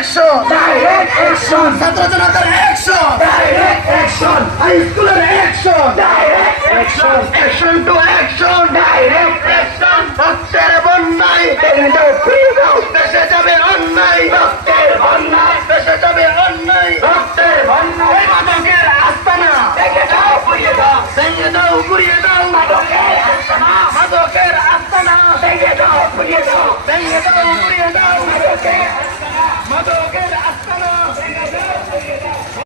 action, direct action, ছাত্র জনতার action, direct action, high স্কুলের action, direct action, action to action, direct